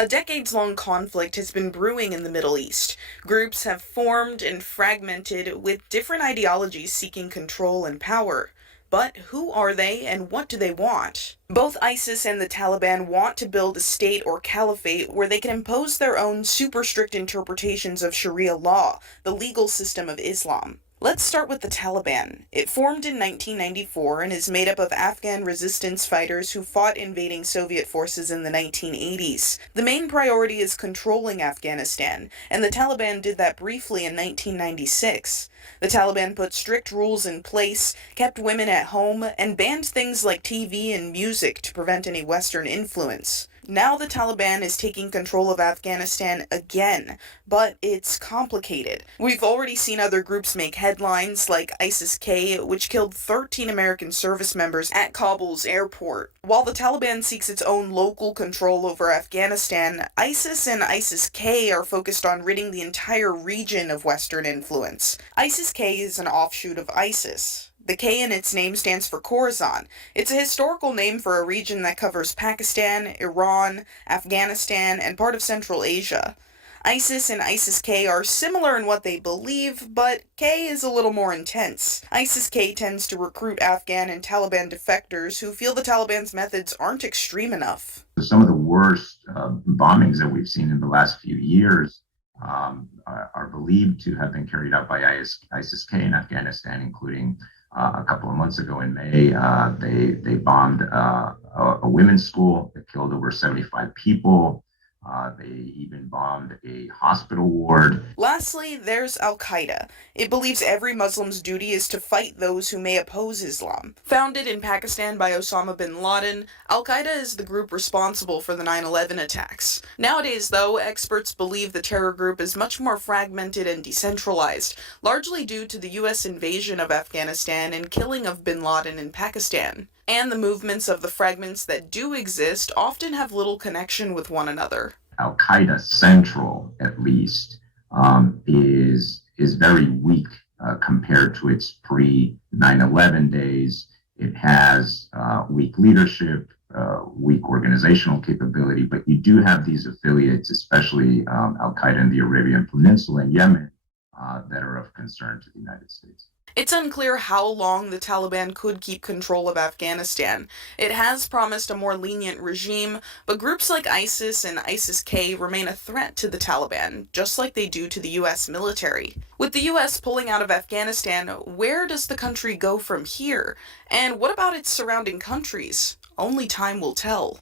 A decades-long conflict has been brewing in the Middle East. Groups have formed and fragmented with different ideologies seeking control and power. But who are they and what do they want? Both ISIS and the Taliban want to build a state or caliphate where they can impose their own super strict interpretations of Sharia law, the legal system of Islam. Let's start with the Taliban. It formed in 1994 and is made up of Afghan resistance fighters who fought invading Soviet forces in the 1980s. The main priority is controlling Afghanistan, and the Taliban did that briefly in 1996. The Taliban put strict rules in place, kept women at home, and banned things like TV and music to prevent any Western influence. Now the Taliban is taking control of Afghanistan again, but it's complicated. We've already seen other groups make headlines, like ISIS-K, which killed 13 American service members at Kabul's airport. While the Taliban seeks its own local control over Afghanistan, ISIS and ISIS-K are focused on ridding the entire region of Western influence. ISIS-K is an offshoot of ISIS. The K in its name stands for Khorasan. It's a historical name for a region that covers Pakistan, Iran, Afghanistan, and part of Central Asia. ISIS and ISIS-K are similar in what they believe, but K is a little more intense. ISIS-K tends to recruit Afghan and Taliban defectors who feel the Taliban's methods aren't extreme enough. Some of the worst bombings that we've seen in the last few years are believed to have been carried out by ISIS-K in Afghanistan, including a couple of months ago in May, they bombed a women's school that killed over 75 people. They even bombed a hospital ward. Lastly, there's Al-Qaeda. It believes every Muslim's duty is to fight those who may oppose Islam. Founded in Pakistan by Osama bin Laden, Al-Qaeda is the group responsible for the 9/11 attacks. Nowadays, though, experts believe the terror group is much more fragmented and decentralized, largely due to the U.S. invasion of Afghanistan and killing of bin Laden in Pakistan. And the movements of the fragments that do exist often have little connection with one another. Al Qaeda Central, at least, is very weak compared to its pre 9/11 days. It has weak leadership, weak organizational capability, but you do have these affiliates, especially Al Qaeda in the Arabian Peninsula and Yemen, that are of concern to the United States. It's unclear how long the Taliban could keep control of Afghanistan. It has promised a more lenient regime, but groups like ISIS and ISIS-K remain a threat to the Taliban, just like they do to the U.S. military. With the U.S. pulling out of Afghanistan, where does the country go from here? And what about its surrounding countries? Only time will tell.